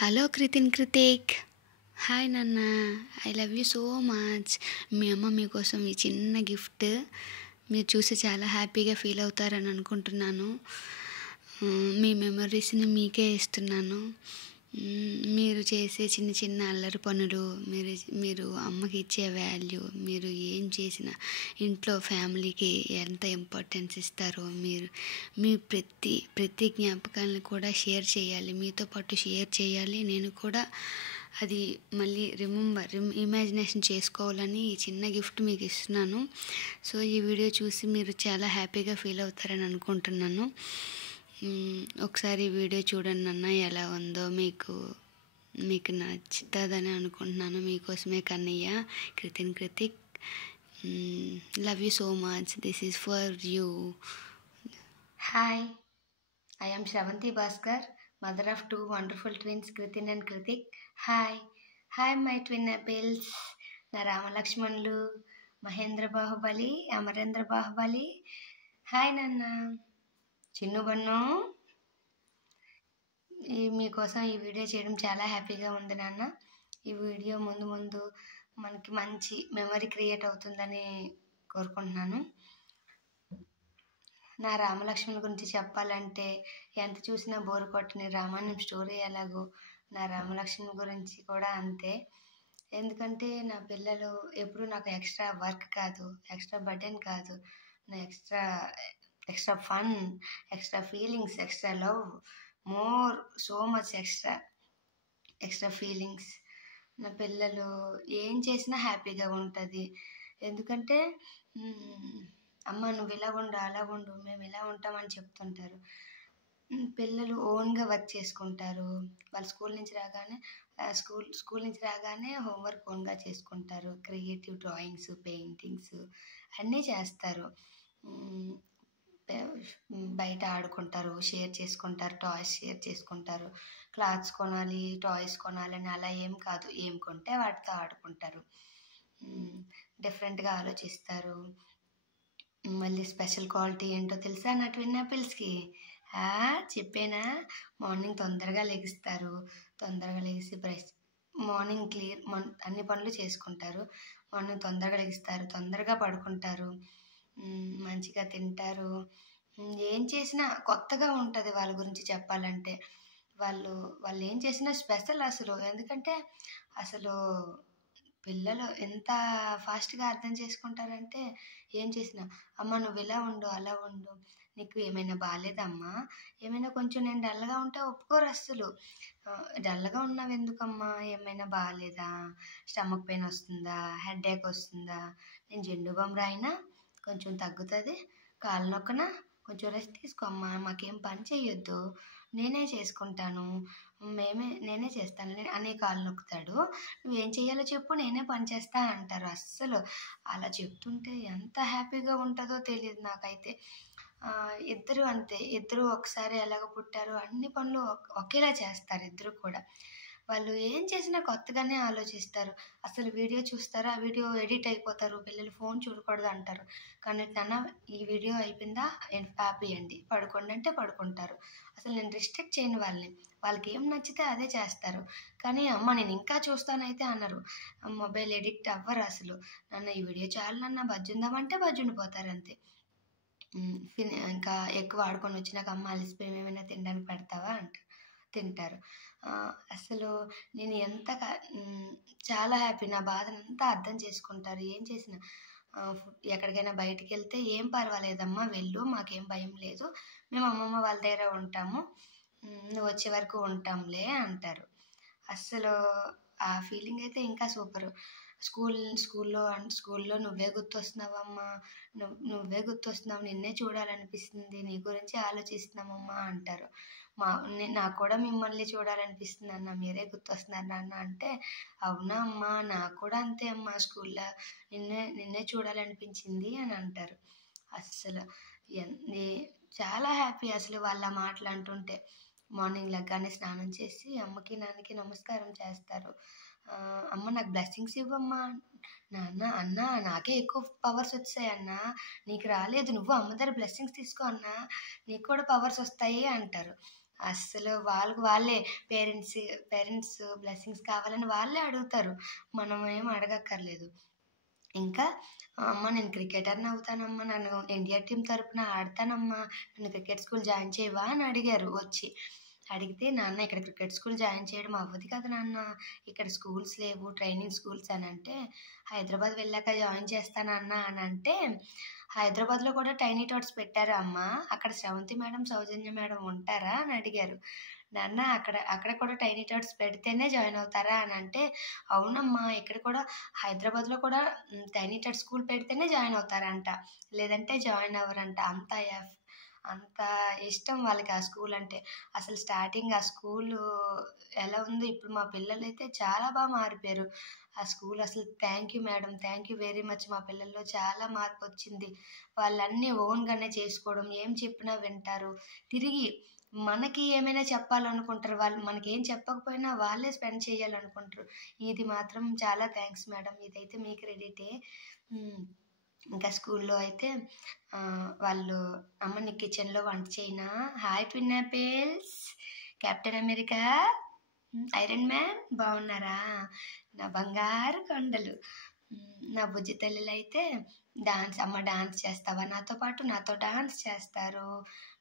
Hello Krithik. Hi నాన్న, I love you so much. మీ అమ్మ మీకోసం ఈ చిన్న గిఫ్ట్ మీరు చూసి చాలా హ్యాపీగా ఫీల్ అవుతారని అనుకుంటున్నాను. మీ మెమరీస్ని మీకే ఇస్తున్నాను. మీరు చేసే చిన్న చిన్న అల్లరి పనులు, మీరు అమ్మకి ఇచ్చే వాల్యూ, మీరు ఏం చేసినా ఇంట్లో ఫ్యామిలీకి ఎంత ఇంపార్టెన్స్ ఇస్తారో మీ ప్రతి జ్ఞాపకాలను కూడా షేర్ చేయాలి, మీతో పాటు షేర్ చేయాలి. నేను కూడా అది మళ్ళీ ఇమాజినేషన్ చేసుకోవాలని ఈ చిన్న గిఫ్ట్ మీకు ఇస్తున్నాను. సో ఈ వీడియో చూసి మీరు చాలా హ్యాపీగా ఫీల్ అవుతారని అనుకుంటున్నాను. ఒకసారి వీడియో చూడండి అన్న, ఎలా ఉందో మీకు నచ్చుతుందని అనుకుంటున్నాను. మీకోసమే Kannayya, Kritik. Love you so much. This is for you. Hi, I am Shravanti Bhaskar, mother of two wonderful twins, Kritin and Kritik. Hi my twin apples, na Ramalakshmanlu, Mahendra Bahubali, Amarendra Bahubali. Hi నాన్న, Chinnu bun. మీకోసం ఈ video చేయడం చాలా హ్యాపీగా ఉంది నాన్న. ఈ video ముందు మనకి మంచి మెమరీ క్రియేట్ అవుతుందని కోరుకుంటున్నాను. నా రామలక్ష్మణ్ గురించి చెప్పాలంటే ఎంత చూసినా బోరు కొట్టని రామాయణం స్టోరీ ఎలాగో నా రామలక్ష్మణ్ గురించి కూడా అంతే. ఎందుకంటే నా పిల్లలు ఎప్పుడు నాకు ఎక్స్ట్రా వర్క్ కాదు, ఎక్స్ట్రా బర్డెన్ కాదు, నా extra fun, extra feelings, extra love, so much extra feelings. నా పిల్లలు ఏం చేసినా హ్యాపీగా ఉంటుంది. ఎందుకంటే అమ్మ నువ్వు ఇలా ఉండు, అలా ఉండు, మేము ఇలా ఉంటామని చెప్తుంటారు. పిల్లలు ఓన్గా వర్క్ చేసుకుంటారు. వాళ్ళు స్కూల్ నుంచి రాగానే హోంవర్క్ ఓన్గా చేసుకుంటారు. క్రియేటివ్ డ్రాయింగ్స్, పెయింటింగ్స్ అన్నీ చేస్తారు. బయట ఆడుకుంటారు, షేర్ చేసుకుంటారు, టాయ్స్ షేర్ చేసుకుంటారు. క్లాత్స్ కొనాలి, టాయ్స్ కొనాలని అలా ఏం కాదు, ఏం కొంటే వాటితో ఆడుకుంటారు. డిఫరెంట్గా ఆలోచిస్తారు. మళ్ళీ స్పెషల్ క్వాలిటీ ఏంటో తెలుసా నా ట్విన్ యాపిల్స్కి? చెప్పేనా? మార్నింగ్ తొందరగా లెగిస్తారు. తొందరగా లెగిసి మార్నింగ్ అన్ని పనులు చేసుకుంటారు. మార్నింగ్ తొందరగా లెగిస్తారు, తొందరగా పడుకుంటారు, మంచిగా తింటారు. ఏం చేసినా కొత్తగా ఉంటుంది. వాళ్ళ గురించి చెప్పాలంటే వాళ్ళు ఏం చేసినా స్పెషల్ అసలు. ఎందుకంటే అసలు పిల్లలు ఎంత ఫాస్ట్గా అర్థం చేసుకుంటారంటే ఏం చేసినా అమ్మ నువ్వు ఇలా ఉండు, అలా ఉండు, నీకు ఏమైనా బాగాలేదమ్మా, ఏమైనా కొంచెం నేను డల్గా ఉంటే ఒప్పుకోరు అస్సలు. డల్గా ఉన్నావు ఎందుకమ్మా, ఏమైనా బాగాలేదా, స్టమక్ పెయిన్ వస్తుందా, హెడేక్ వస్తుందా, నేను జెండు బామ్ రాయినా కొంచెం తగ్గుతుంది, కాళ్ళు నొక్కనా కొంచెం రెస్ట్ తీసుకోమ్మా, మాకేం పని చేయొద్దు, నేనే చేసుకుంటాను, నేనే చేస్తాను అనే కాళ్ళు నొక్కుతాడు. నువ్వేం చేయాలో చెప్పు, నేనే పని చేస్తా అంటారు. అస్సలు అలా చెప్తుంటే ఎంత హ్యాపీగా ఉంటుందో తెలియదు నాకైతే. ఇద్దరు అంతే, ఇద్దరు ఒకసారి ఎలాగ పుట్టారు, అన్ని పనులు ఒకేలా చేస్తారు ఇద్దరు కూడా. వాళ్ళు ఏం చేసినా కొత్తగానే ఆలోచిస్తారు. అసలు వీడియో చూస్తారా, ఆ వీడియో ఎడిట్ అయిపోతారు, పిల్లలు ఫోన్ చూడకూడదు అంటారు. కానీ నాన్న ఈ వీడియో అయిపోయిందా, ఆపేయండి, పడుకోండి అంటే పడుకుంటారు. అసలు నేను రిస్ట్రిక్ట్ చేయను వాళ్ళని, వాళ్ళకి ఏం నచ్చితే అదే చేస్తారు. కానీ అమ్మ నేను ఇంకా చూస్తానైతే అన్నారు. మొబైల్ ఎడిక్ట్ అవ్వరు అసలు. నాన్న ఈ వీడియో చాలు నాన్న, బజ్జుందామంటే బజ్జుండిపోతారు అంతే. ఇంకా ఎక్కువ ఆడుకొని వచ్చినాక అమ్మ అలసిపోయి ఏమైనా తినడానికి పెడతావా అంట, తింటారు. అసలు నేను చాలా హ్యాపీ. నా బాధనంతా అర్థం చేసుకుంటారు. ఏం చేసినా ఎక్కడికైనా బయటికి వెళ్తే ఏం పర్వాలేదమ్మా వెళ్ళు, మాకేం భయం లేదు, మేము అమ్మమ్మ వాళ్ళ దగ్గర ఉంటాము, నువ్వు వచ్చే వరకు ఉంటాంలే అంటారు. అస్సలు ఆ ఫీలింగ్ అయితే ఇంకా సూపరు. స్కూల్లో నువ్వే గుర్తొస్తున్నావమ్మా, నువ్వే గుర్తొస్తున్నావు, నిన్నే చూడాలనిపిస్తుంది, నీ గురించి ఆలోచిస్తున్నామమ్మా అంటారు. నాకు కూడా మిమ్మల్ని చూడాలనిపిస్తుంది అన్న, మీరే గుర్తొస్తున్నారు నాన్న అంటే, అవునా అమ్మా నాకు కూడా అంతే అమ్మా, స్కూల్లో నిన్నే చూడాలనిపించింది అని అంటారు. అస్సలు చాలా హ్యాపీ అసలు వాళ్ళ మాటలు అంటుంటే. మార్నింగ్ లెగ్గానే స్నానం చేసి అమ్మకి నాన్నకి నమస్కారం చేస్తారు. అమ్మ నాకు బ్లెస్సింగ్స్ ఇవ్వమ్మా, అన్న నాకే ఎక్కువ పవర్స్ వచ్చాయి అన్న, నీకు రాలేదు, నువ్వు అమ్మ దగ్గర బ్లెస్సింగ్స్ తీసుకో అన్న, నీకు కూడా పవర్స్ వస్తాయి అంటారు. అస్సలు వాళ్ళే పేరెంట్స్ బ్లెస్సింగ్స్ కావాలని వాళ్ళే అడుగుతారు. మనం ఏం అడగక్కర్లేదు. ఇంకా అమ్మ నేను క్రికెటర్‌ని అవుతానమ్మా, నన్ను ఇండియా టీమ్ తరపున ఆడతానమ్మా, నన్ను క్రికెట్ స్కూల్ జాయిన్ చేయవా అని అడిగారు వచ్చి. అడిగితే నాన్న ఇక్కడ క్రికెట్ స్కూల్ జాయిన్ చేయడం అవ్వదు కదా నాన్న, ఇక్కడ స్కూల్స్ లేవు, ట్రైనింగ్ స్కూల్స్ అని అంటే, హైదరాబాద్ వెళ్ళాక జాయిన్ చేస్తానన్న అని అంటే, హైదరాబాద్లో కూడా టైనీ టాట్స్ పెట్టారా అమ్మ, అక్కడ శ్రవంతి మేడం సౌజన్య మేడం ఉంటారా అని అడిగారు. నాన్న అక్కడ కూడా టైనీ టాట్స్ పెడితేనే జాయిన్ అవుతారా అని అంటే, అవునమ్మా ఇక్కడ కూడా హైదరాబాద్లో కూడా టైనీ టాట్ స్కూల్ పెడితేనే జాయిన్ అవుతారంట, లేదంటే జాయిన్ అవ్వరంట. అంత ఇష్టం వాళ్ళకి ఆ స్కూల్ అంటే. అసలు స్టార్టింగ్ ఆ స్కూలు ఎలా ఉందో ఇప్పుడు మా పిల్లలైతే చాలా బాగా మారిపోయారు. ఆ స్కూల్ అసలు thank you madam, thank you very much. మా పిల్లల్లో చాలా మార్పు వచ్చింది. వాళ్ళన్నీ ఓన్గానే చేసుకోవడం, ఏం చెప్పినా వింటారు. తిరిగి మనకి ఏమైనా చెప్పాలనుకుంటారు, వాళ్ళు మనకేం చెప్పకపోయినా వాళ్ళే స్పెండ్ చేయాలనుకుంటారు. ఇది మాత్రం చాలా థ్యాంక్స్ మేడం, ఇదైతే మీ క్రెడిటే. ఇంకా స్కూల్లో అయితే వాళ్ళు అమ్మ నీ కిచెన్లో వంట చేయనా, hi twin apples, captain America, iron man బాగున్నారా, నా బంగారు కొండలు. నా బుజ్జి తల్లులు అయితే అమ్మ డాన్స్ చేస్తావా నాతో పాటు, నాతో డాన్స్ చేస్తారు,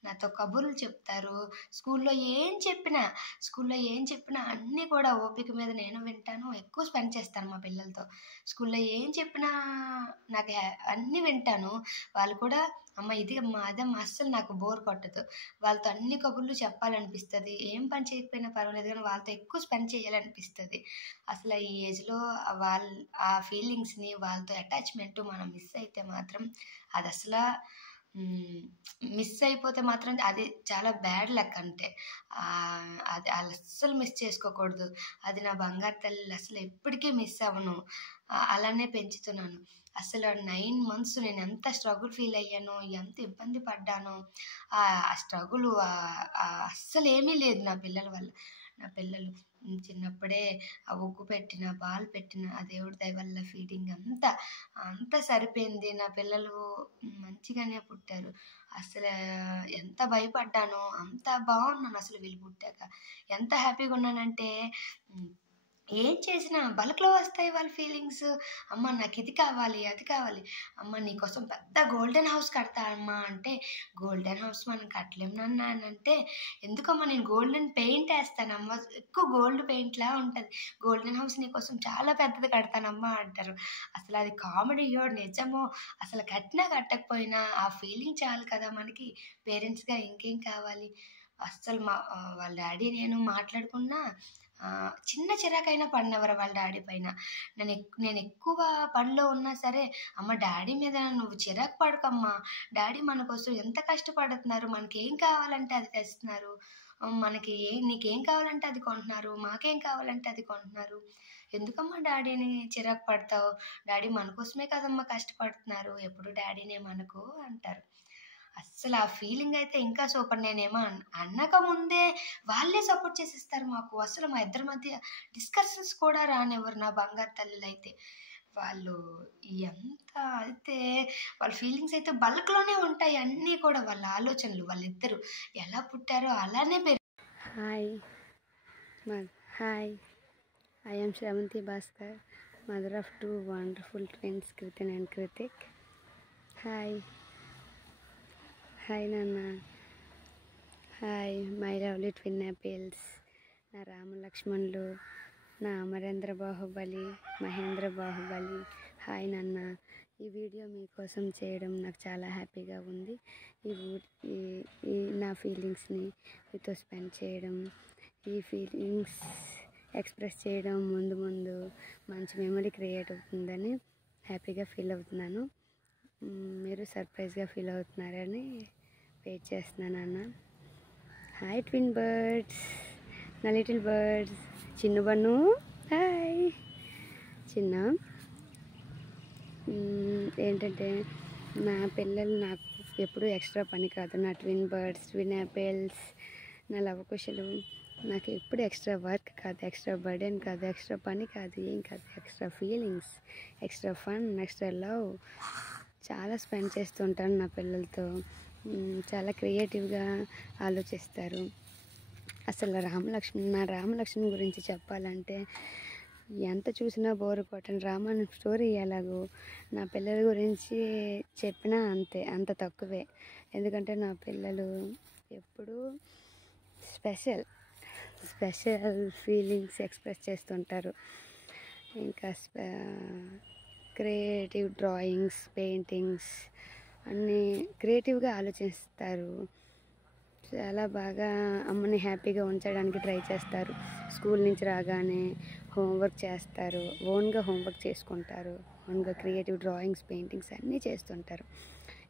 నాతో కబుర్లు చెప్తారు. స్కూల్లో ఏం చెప్పినా అన్నీ కూడా ఓపిక మీద నేను వింటాను, ఎక్కువ స్పెండ్ చేస్తాను మా పిల్లలతో. స్కూల్లో ఏం చెప్పినా నాకు అన్నీ వింటాను. వాళ్ళు కూడా అమ్మ ఇది అమ్మ అదమ్మ, అస్సలు నాకు బోర్ కొట్టదు. వాళ్ళతో అన్ని కబుర్లు చెప్పాలనిపిస్తుంది. ఏం పని చేయకపోయినా పర్వాలేదు కానీ వాళ్ళతో ఎక్కువ స్పెండ్ చేయాలనిపిస్తుంది. అసలు ఈ ఏజ్లో ఆ ఫీలింగ్స్ని, వాళ్ళతో అటాచ్మెంట్ మనం మిస్ అయితే మాత్రం అది అసలు మిస్ అయిపోతే మాత్రం అది చాలా బ్యాడ్ లక్ అంటే. అది అస్సలు మిస్ చేసుకోకూడదు. అది నా బంగారు తల్లి, అసలు ఎప్పటికీ మిస్ అవ్వను. అలానే పెంచుతున్నాను. అసలు 9 months నేను ఎంత స్ట్రగుల్ ఫీల్ అయ్యానో, ఎంత ఇబ్బంది పడ్డానో, ఆ స్ట్రగుల్ అస్సలు ఏమీ లేదు నా పిల్లల వల్ల. నా పిల్లలు చిన్నప్పుడే ఆ ఉగ్గు పెట్టిన, పాలు పెట్టిన, ఆ దేవుడి దయ వల్ల ఫీడింగ్ అంతా సరిపోయింది. నా పిల్లలు మంచిగానే పుట్టారు. అసలు ఎంత భయపడ్డానో అంత బాగున్నాను. అసలు వీళ్ళు పుట్టాక ఎంత హ్యాపీగా ఉన్నానంటే, ఏం చేసినా బల్క్లో వస్తాయి వాళ్ళ ఫీలింగ్స్. అమ్మ నాకు ఇది కావాలి, అది కావాలి, అమ్మ నీకోసం పెద్ద గోల్డెన్ హౌస్ కడతా అమ్మ అంటే, గోల్డెన్ హౌస్ మనం కట్టలేం నాన్న అని అంటే, ఎందుకమ్మా నేను గోల్డెన్ పెయింట్ వేస్తానమ్మా, ఎక్కువ గోల్డ్ పెయింట్లా ఉంటుంది, గోల్డెన్ హౌస్ నీకోసం చాలా పెద్దది కడతానమ్మా అంటారు. అసలు అది కామెడీయో నిజమో, అసలు కట్టినా కట్టకపోయినా ఆ ఫీలింగ్ చాలు కదా మనకి పేరెంట్స్గా, ఇంకేం కావాలి. అస్సలు వాళ్ళ డాడీ నేను మాట్లాడుకున్నా చిన్న చిరాకైనా పడినవరు వాళ్ళ డాడీ పైన. నేను ఎక్కువ పనిలో ఉన్నా సరే, అమ్మ డాడీ మీద నువ్వు చిరాకు పడకమ్మా, డాడీ మన కోసం ఎంత కష్టపడుతున్నారు, మనకేం కావాలంటే అది తెస్తున్నారు, నీకేం కావాలంటే అది కొంటున్నారు, మాకేం కావాలంటే అది కొంటున్నారు, ఎందుకమ్మా డాడీని చిరాకు పడతావు, డాడీ మన కోసమే కదమ్మా కష్టపడుతున్నారు, ఎప్పుడు డాడీనే మనకు అంటారు. అస్సలు ఆ ఫీలింగ్ అయితే ఇంకా సూపర్. నేనేమో అన్నక ముందే వాళ్ళే సపోర్ట్ చేసేస్తారు మాకు. అసలు మా ఇద్దరి మధ్య డిస్కషన్స్ కూడా రానివ్వరు నా బంగారు తల్లులు అయితే. వాళ్ళు ఎంత అయితే వాళ్ళ ఫీలింగ్స్ అయితే బల్క్లోనే ఉంటాయి అన్నీ కూడా. వాళ్ళ ఆలోచనలు, వాళ్ళిద్దరు ఎలా పుట్టారో అలానే hi, I am Shravanti Bhaskar, mother of 2 wonderful twins, Kritin and Kritik. Hi Nana. Hi my lovely twin apples, నా రామ లక్ష్మణులు, నా అమరేంద్ర బాహుబలి, మహేంద్ర బాహుబలి. హాయ్ నాన్న, ఈ వీడియో మీకోసం చేయడం నాకు చాలా హ్యాపీగా ఉంది. ఈ నా ఫీలింగ్స్ని మీతో స్పెండ్ చేయడం, ఈ ఫీలింగ్స్ ఎక్స్ప్రెస్ చేయడం ముందు మంచి మెమరీ క్రియేట్ అవుతుందని హ్యాపీగా ఫీల్ అవుతున్నాను. మీరు సర్ప్రైజ్గా ఫీల్ అవుతున్నారని వెయిట్ చేస్తున్నాను అన్న. హాయ్ ట్విన్ బర్డ్స్, నా లిటిల్ బర్డ్స్. చిన్న బన్ను హాయ్ చిన్న. ఏంటంటే నా పిల్లలు నాకు ఎప్పుడూ ఎక్స్ట్రా పని కాదు. నా ట్విన్ బర్డ్స్, ట్విన్ యాపిల్స్, నా లవకుశలు నాకు ఎప్పుడు ఎక్స్ట్రా వర్క్ కాదు, ఎక్స్ట్రా బర్డెన్ కాదు, ఎక్స్ట్రా పని కాదు, ఏం కాదు. Extra feelings, extra fun, extra love చాలా స్పెండ్ చేస్తుంటాను నా పిల్లలతో. చాలా క్రియేటివ్గా ఆలోచిస్తారు. అసలు రామలక్ష్మణ్ గురించి చెప్పాలంటే ఎంత చూసినా బోరు కొట్టని రామాయణ స్టోరీ ఎలాగో నా పిల్లల గురించి చెప్పినా అంత తక్కువే. ఎందుకంటే నా పిల్లలు ఎప్పుడూ స్పెషల్ ఫీలింగ్స్ ఎక్స్ప్రెస్ చేస్తుంటారు. ఇంకా క్రియేటివ్ డ్రాయింగ్స్, పెయింటింగ్స్ అన్నీ క్రియేటివ్గా ఆలోచిస్తారు. చాలా బాగా అమ్మని హ్యాపీగా ఉంచడానికి ట్రై చేస్తారు. స్కూల్ నుంచి రాగానే హోంవర్క్ చేస్తారు, ఓన్గా హోంవర్క్ చేసుకుంటారు, ఓన్గా క్రియేటివ్ డ్రాయింగ్స్, పెయింటింగ్స్ అన్నీ చేస్తుంటారు.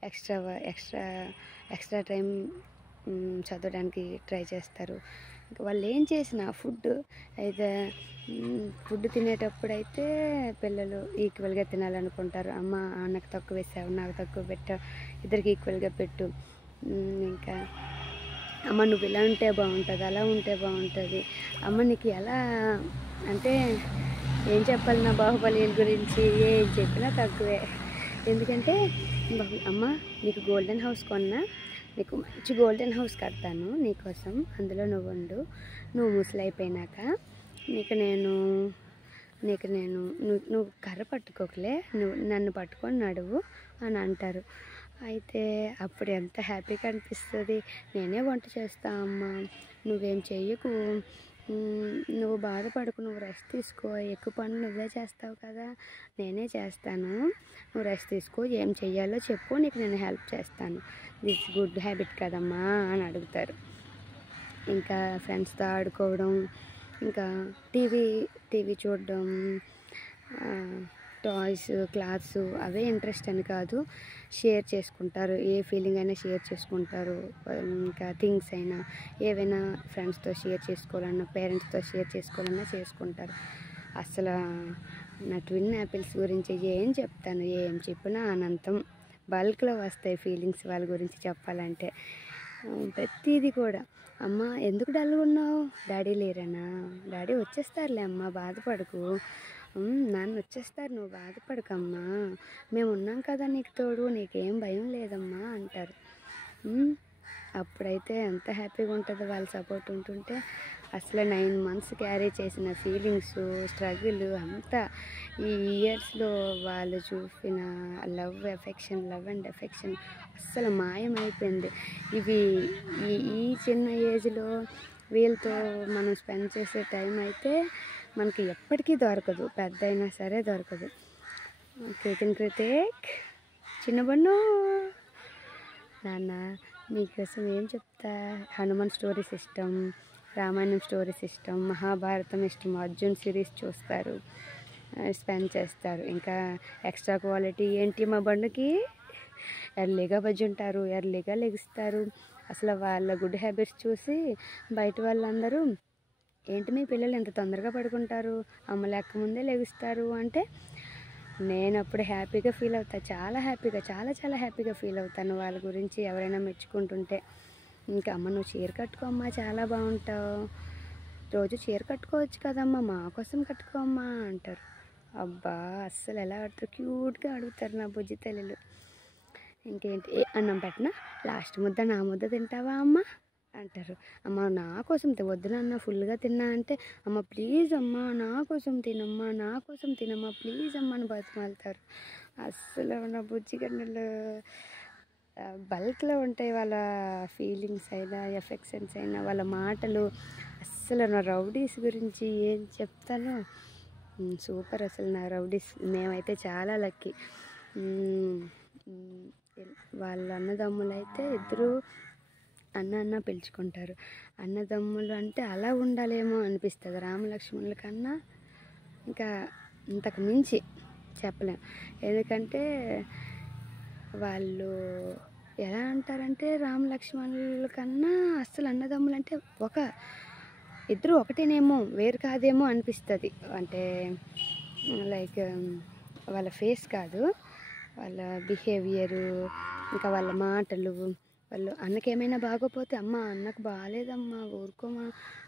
ఎక్స్ట్రా టైం చదవడానికి ట్రై చేస్తారు. ఇంకా వాళ్ళు ఏం చేసిన ఫుడ్ తినేటప్పుడు అయితే పిల్లలు ఈక్వల్గా తినాలనుకుంటారు. అమ్మ నాకు తక్కువ వేసావు, నాకు తక్కువ పెట్టావు, ఇద్దరికి ఈక్వల్గా పెట్టు. ఇంకా అమ్మ నువ్వు ఇలా ఉంటే బాగుంటుంది, అలా ఉంటే బాగుంటుంది, అమ్మ నీకు ఎలా అంటే ఏం చెప్పాలి నా బాహుబలి గురించి, ఏం చెప్పినా తక్కువే. ఎందుకంటే అమ్మ నీకు గోల్డెన్ హౌస్ కొన్నా, నీకు మంచి గోల్డెన్ హౌస్ కడతాను నీకోసం, అందులో నువ్వు ఉండు, నువ్వు ముసలైపోయినాక నువ్వు కర్ర పట్టుకోకలే, నువ్వు నన్ను పట్టుకొని నడువు అని అంటారు. అయితే అప్పుడు ఎంత హ్యాపీగా అనిపిస్తుంది. నేనే వంట చేస్తా అమ్మ, నువ్వేం చెయ్యకు, నువ్వు బాధపడకు, నువ్వు రెస్ట్ తీసుకో, ఎక్కువ పనులు నువ్వే చేస్తావు కదా, నేనే చేస్తాను, నువ్వు రెస్ట్ తీసుకో, ఏం చెయ్యాలో చెప్పు, నీకు నేను హెల్ప్ చేస్తాను, దిస్ గుడ్ హ్యాబిట్ కదమ్మా అని అడుగుతారు. ఇంకా ఫ్రెండ్స్తో ఆడుకోవడం, ఇంకా టీవీ చూడడం, టాయ్స్, క్లాత్స్ అవే ఇంట్రెస్ట్ అని కాదు, షేర్ చేసుకుంటారు. ఏ ఫీలింగ్ అయినా షేర్ చేసుకుంటారు. ఇంకా థింగ్స్ అయినా ఏవైనా ఫ్రెండ్స్తో షేర్ చేసుకోవాలన్నా, పేరెంట్స్తో షేర్ చేసుకోవాలన్నా చేసుకుంటారు. అసలు నా ట్విన్ యాపిల్స్ గురించి ఏం చెప్తాను, ఏం చెప్పినా అనంతం బల్క్లో వస్తాయి ఫీలింగ్స్ వాళ్ళ గురించి చెప్పాలంటే. ప్రతిదీ కూడా అమ్మ ఎందుకు డల్గా ఉన్నావు, డాడీ లేరనా, డాడీ వచ్చేస్తారులే అమ్మ బాధపడకు, నాన్న వచ్చేస్తారు, నువ్వు బాధపడకమ్మా, మేము ఉన్నాం కదా నీకు తోడు, నీకేం భయం లేదమ్మా అంటారు. అప్పుడైతే ఎంత హ్యాపీగా ఉంటుందో వాళ్ళ సపోర్ట్ ఉంటుంటే. అసలు 9 months క్యారీ చేసిన ఫీలింగ్స్, స్ట్రగుల్ అంతా ఈ ఇయర్స్లో వాళ్ళు చూపిన లవ్ అండ్ ఎఫెక్షన్ అస్సలు మాయమైపోయింది. ఈ చిన్న ఏజ్లో వీళ్ళతో మనం స్పెండ్ చేసే టైం అయితే మనకి ఎప్పటికీ దొరకదు, పెద్ద అయినా సరే దొరకదు. కృతిక్ చిన్నబన్ను నాన్న మీకోసం ఏం చెప్తా, హనుమాన్ స్టోరీస్ ఇష్టం, రామాయణం స్టోరీస్ ఇష్టం, మహాభారతం ఇష్టం, అర్జున్ సిరీస్ చూస్తారు, స్పెండ్ చేస్తారు. ఇంకా ఎక్స్ట్రా క్వాలిటీ ఏంటి మా బండుకి, ఎర్లీగా బజ్జుంటారు, ఎర్లీగా లెగుస్తారు. అసలు వాళ్ళ గుడ్ హ్యాబిట్స్ చూసి బయట వాళ్ళందరూ ఏంటి మీ పిల్లలు ఎంత తొందరగా పడుకుంటారు, అమ్మ లెక్క ముందే లెగుస్తారు అంటే నేను అప్పుడు హ్యాపీగా ఫీల్ అవుతాను, చాలా హ్యాపీగా ఫీల్ అవుతాను వాళ్ళ గురించి ఎవరైనా మెచ్చుకుంటుంటే. ఇంకా అమ్మ నువ్వు చీర కట్టుకో అమ్మా, చాలా బాగుంటావు, రోజు చీర కట్టుకోవచ్చు కదమ్మా, మా కోసం కట్టుకో అమ్మా అంటారు. అబ్బా అస్సలు ఎలా ఆడుతారు, క్యూట్గా అడుగుతారు నా బుజ్జి తల్లులు. ఇంకేంటి అన్నం పెట్టినా లాస్ట్ ముద్ద నా ముద్ద తింటావా అమ్మ అంటారు. అమ్మ నా కోసం వద్దు నాన్న ఫుల్గా తిన్నా అంటే, అమ్మ ప్లీజ్ అమ్మ నా కోసం తినమ్మా ప్లీజ్ అమ్మ అని బతిమాలుతారు. అస్సలు నా బుజ్జి కన్నులు బల్క్లో ఉంటాయి. వాళ్ళ ఫీలింగ్స్ అయినా, ఎఫెక్షన్స్ అయినా, వాళ్ళ మాటలు. అస్సలు నా రౌడీస్ గురించి ఏం చెప్తాను, సూపర్. అసలు నా రౌడీస్ మేమైతే చాలా లక్కీ. వాళ్ళ అన్నదమ్ములు అయితే ఇద్దరు అన్న పిలుచుకుంటారు. అన్నదమ్ములు అంటే అలా ఉండాలేమో అనిపిస్తుంది. రామలక్ష్మణుల కన్నా ఇంకా ఇంతకు మించి చెప్పలేం. ఎందుకంటే వాళ్ళు ఎలా అంటారంటే రామలక్ష్మణుల కన్నా అస్సలు అన్నదమ్ములు అంటే ఇద్దరు ఒకటేనేమో, వేరు కాదేమో అనిపిస్తుంది. అంటే లైక్ వాళ్ళ ఫేస్ కాదు, వాళ్ళ బిహేవియరు, ఇంకా వాళ్ళ మాటలు, వాళ్ళు అన్నకి ఏమైనా బాగోపోతే అమ్మ అన్నకు బాగాలేదమ్మా ఊరుకోమా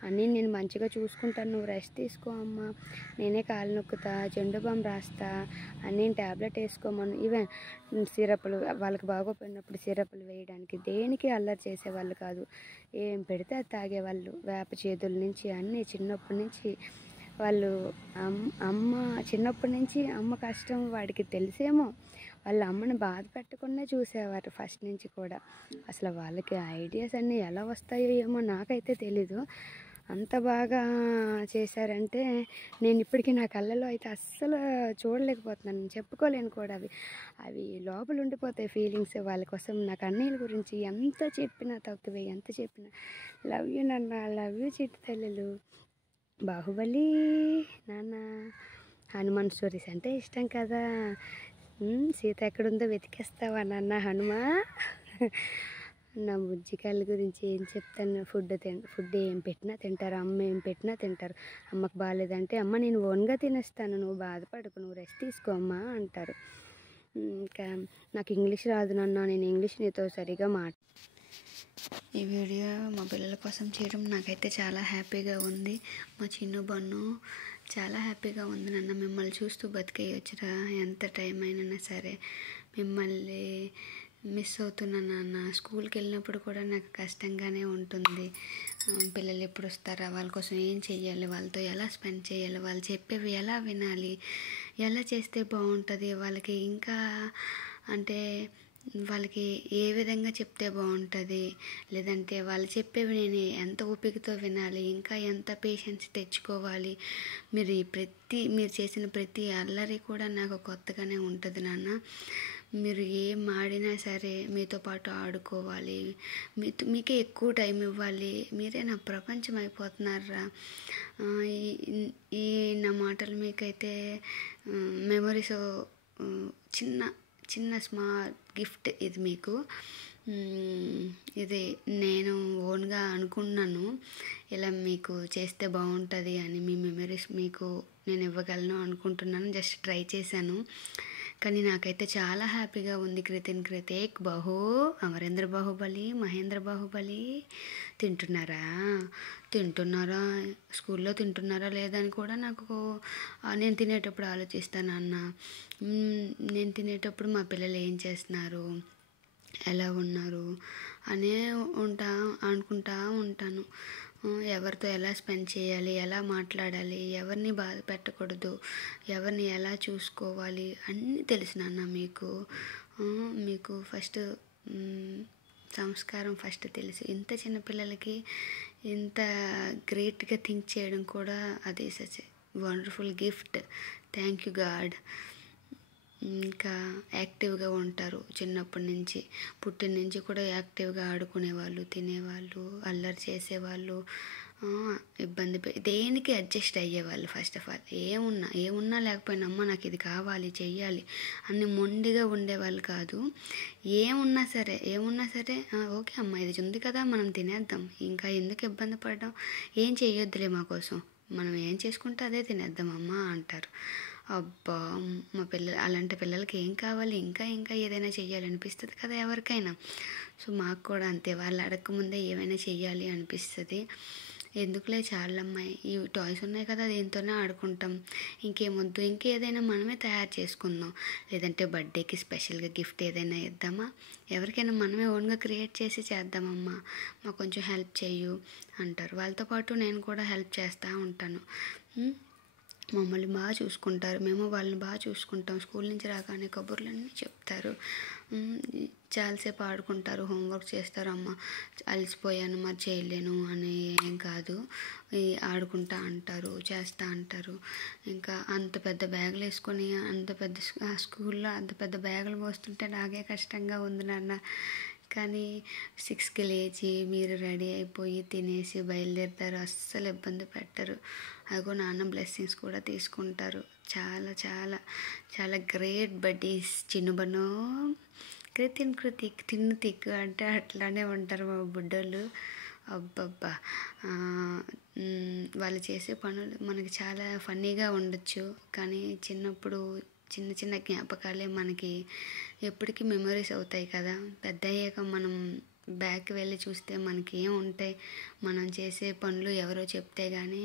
అన్నీ నేను మంచిగా చూసుకుంటాను నువ్వు రెస్ట్ తీసుకో అమ్మ నేనే కాలు నొక్కుతా జెండు బామ్ రాస్తా అన్నీ ట్యాబ్లెట్ వేసుకోమను ఈవెన్ సిరప్లు వాళ్ళకి బాగోపోయినప్పుడు సిరప్లు వేయడానికి దేనికి అల్లరి చేసేవాళ్ళు కాదు. ఏం పెడితే అది తాగేవాళ్ళు. వేప చేదుల నుంచి అన్నీ చిన్నప్పటి నుంచి వాళ్ళు అమ్మ చిన్నప్పటి నుంచి అమ్మ కష్టం వాడికి తెలిసేమో వాళ్ళ అమ్మని బాధ పెట్టకుండా చూసేవారు ఫస్ట్ నుంచి కూడా. అసలు వాళ్ళకి ఐడియాస్ అన్నీ ఎలా వస్తాయో ఏమో నాకైతే తెలీదు. అంత బాగా చేశారంటే నేను ఇప్పటికీ నా కళ్ళలో అయితే అస్సలు చూడలేకపోతున్నాను, చెప్పుకోలేను కూడా. అవి లోపల ఉండిపోతాయి ఫీలింగ్స్. వాళ్ళ కోసం నాకు అన్నయ్యల గురించి ఎంత చెప్పినా తక్కువే, ఎంత చెప్పినా లవ్ యూ నాన్న, లవ్ యూ చిట్టి తల్లులు, బాహుబలి నాన్న, హనుమాన్ స్టోరీస్ అంటే ఇష్టం కదా, సీత ఎక్కడుందో వెతికేస్తావా నాన్న హనుమా. నా బుజ్జికాయల గురించి ఏం చెప్తాను. ఫుడ్ ఏం పెట్టినా తింటారు, అమ్మ ఏం పెట్టినా తింటారు. అమ్మకు బాగాలేదంటే అమ్మ నేను ఓన్గా తినేస్తాను, నువ్వు బాధపడకు, నువ్వు రెస్ట్ తీసుకో అమ్మా అంటారు. ఇంకా నాకు ఇంగ్లీష్ రాదు నాన్న, నేను ఇంగ్లీష్ నీతో సరిగా ఈ వీడియో మా పిల్లల కోసం చేయడం నాకైతే చాలా హ్యాపీగా ఉంది. మా చిన్న బన్ను చాలా హ్యాపీగా ఉంది నాన్న, మిమ్మల్ని చూస్తూ బతికేయొచ్చురా ఎంత టైం అయినా సరే, మిమ్మల్ని మిస్ అవుతున్నాను నాన్న. స్కూల్కి వెళ్ళినప్పుడు కూడా నాకు కష్టంగానే ఉంటుంది. పిల్లలు ఎప్పుడు వస్తారా, వాళ్ళ కోసం ఏం చెయ్యాలి, వాళ్ళతో ఎలా స్పెండ్ చేయాలి, వాళ్ళు చెప్పేవి ఎలా వినాలి, ఎలా చేస్తే బాగుంటుంది, వాళ్ళకి ఇంకా అంటే వాళ్ళకి ఏ విధంగా చెప్తే బాగుంటుంది, లేదంటే వాళ్ళు చెప్పేవి నేను ఎంత ఓపికతో వినాలి, ఇంకా ఎంత పేషెన్స్ తెచ్చుకోవాలి. మీరు చేసిన ప్రతి అల్లరి కూడా నాకు కొత్తగానే ఉంటుంది నాన్న. మీరు ఏం ఆడినా సరే మీతో పాటు ఆడుకోవాలి, మీకే ఎక్కువ టైం ఇవ్వాలి, మీరే నా ప్రపంచం అయిపోతున్నారా. ఈ నా మాటలు మీకైతే మెమరీస్ చిన్న స్మాల్ గిఫ్ట్ ఇది మీకు. ఇది నేను ఓన్గా అనుకున్నాను ఇలా మీకు చేస్తే బాగుంటుంది అని. మీ మెమరీస్ మీకు నేను ఇవ్వగలను అనుకుంటున్నాను, జస్ట్ ట్రై చేశాను. కానీ నాకైతే చాలా హ్యాపీగా ఉంది. కృతిక్ అమరేంద్ర బాహుబలి, మహేంద్ర బాహుబలి తింటున్నారా స్కూల్లో తింటున్నారా లేదని కూడా నాకు నేను తినేటప్పుడు ఆలోచిస్తాను అన్న. నేను తినేటప్పుడు మా పిల్లలు ఏం చేస్తున్నారు, ఎలా ఉన్నారు అనే అనుకుంటా ఉంటాను. ఎవరితో ఎలా స్పెండ్ చేయాలి, ఎలా మాట్లాడాలి, ఎవరిని బాధ పెట్టకూడదు, ఎవరిని ఎలా చూసుకోవాలి అన్నీ తెలుసు నాన్న మీకు ఫస్ట్ సంస్కారం ఫస్ట్ తెలుసు. ఇంత చిన్నపిల్లలకి ఇంత గ్రేట్గా థింక్ చేయడం కూడా అది such wonderful gift. Thank you God. ఇంకా యాక్టివ్గా ఉంటారు చిన్నప్పటి నుంచి, పుట్టిన నుంచి కూడా యాక్టివ్గా ఆడుకునేవాళ్ళు, తినేవాళ్ళు, అల్లరి చేసేవాళ్ళు, దేనికి అడ్జస్ట్ అయ్యేవాళ్ళు. ఫస్ట్ ఆఫ్ ఆల్ ఏమున్నా లేకపోయినా అమ్మ నాకు ఇది కావాలి చెయ్యాలి అని మొండిగా ఉండేవాళ్ళు కాదు. ఏమున్నా సరే ఓకే అమ్మ ఇది ఉంది కదా మనం తినేద్దాం, ఇంకా ఎందుకు ఇబ్బంది పడడం, ఏం చేయొద్దులే మా కోసం, మనం ఏం చేసుకుంటే అదే తినేద్దాం అమ్మ అంటారు. అబ్బా మా అలాంటి పిల్లలకి ఏం కావాలి, ఇంకా ఏదైనా చెయ్యాలనిపిస్తుంది కదా ఎవరికైనా. సో మాకు కూడా అంతే, వాళ్ళు అడగకముందే ఏమైనా చెయ్యాలి అనిపిస్తుంది. ఎందుకులే చాలమ్మాయి, ఈ టాయ్స్ ఉన్నాయి కదా దీంతోనే ఆడుకుంటాం, ఇంకేమొద్దు, ఇంకేదైనా మనమే తయారు చేసుకుందాం, లేదంటే బర్త్డేకి స్పెషల్గా గిఫ్ట్ ఏదైనా ఇద్దామా, ఎవరికైనా మనమే ఓన్గా క్రియేట్ చేసి చేద్దామమ్మా, మాకు కొంచెం హెల్ప్ చెయ్యు అంటారు. వాళ్ళతో పాటు నేను కూడా హెల్ప్ చేస్తూ ఉంటాను. మమ్మల్ని బాగా చూసుకుంటారు, మేము వాళ్ళని బాగా చూసుకుంటాం. స్కూల్ నుంచి రాగానే కబుర్లన్నీ చెప్తారు, చాలాసేపు ఆడుకుంటారు, హోంవర్క్ చేస్తారు. అమ్మ అలసిపోయాను మరి చేయలేను అని ఏం కాదు, ఆడుకుంటా అంటారు, చేస్తూ అంటారు. ఇంకా అంత పెద్ద బ్యాగులు వేసుకొని స్కూల్లో అంత పెద్ద బ్యాగులు మోస్తుంటే నాకే కష్టంగా ఉంది నాన్న. కానీ 6కి లేచి మీరు రెడీ అయిపోయి తినేసి బయలుదేరుతారు, అస్సలు ఇబ్బంది పెట్టరు. అదిగో నాన్న బ్లెస్సింగ్స్ కూడా తీసుకుంటారు. చాలా చాలా చాలా గ్రేట్ బడ్డీస్. చిన్నబను కృతిక్ తిక్ అంటే అట్లానే ఉంటారు మా బుడ్డోళ్ళు. అబ్బబ్బా వాళ్ళు చేసే పనులు మనకి చాలా ఫన్నీగా ఉండొచ్చు, కానీ చిన్నప్పుడు చిన్న జ్ఞాపకాలే మనకి ఎప్పటికీ మెమరీస్ అవుతాయి కదా. పెద్ద అయ్యాక మనం బ్యాక్ వెళ్ళి చూస్తే మనకి ఏం ఉంటాయి, మనం చేసే పనులు ఎవరో చెప్తే కానీ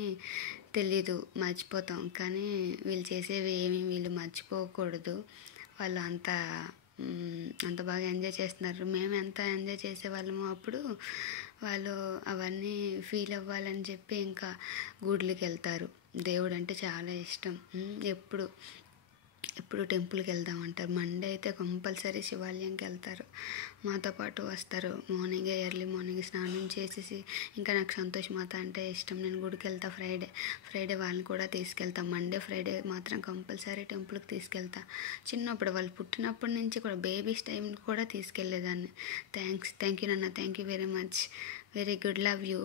తెలీదు, మర్చిపోతాం. కానీ వీళ్ళు చేసేవి ఏమీ వీళ్ళు మర్చిపోకూడదు. వాళ్ళు అంత బాగా ఎంజాయ్ చేస్తున్నారు. మేము ఎంత ఎంజాయ్ చేసేవాళ్ళమో అప్పుడు, వాళ్ళు అవన్నీ ఫీల్ అవ్వాలని చెప్పి ఇంకా గుడులకి వెళ్తారు. దేవుడు అంటే చాలా ఇష్టం. ఎప్పుడు టెంపుల్కి వెళ్దామంటారు. మండే అయితే కంపల్సరీ శివాలయంకి వెళ్తారు. మాతో పాటు వస్తారు. ఎర్లీ మార్నింగ్ స్నానం చేసేసి, ఇంకా నాకు సంతోష్ మాత అంటే ఇష్టం, నేను గుడికి వెళ్తా. ఫ్రైడే వాళ్ళని కూడా తీసుకెళ్తా. మండే ఫ్రైడే మాత్రం కంపల్సరీ టెంపుల్కి తీసుకెళ్తా. చిన్నప్పుడు వాళ్ళు పుట్టినప్పటి నుంచి కూడా బేబీస్ టైం కూడా తీసుకెళ్ళేదాన్ని. థ్యాంక్ యూ నాన్న, thank you very much. Very good. Love you.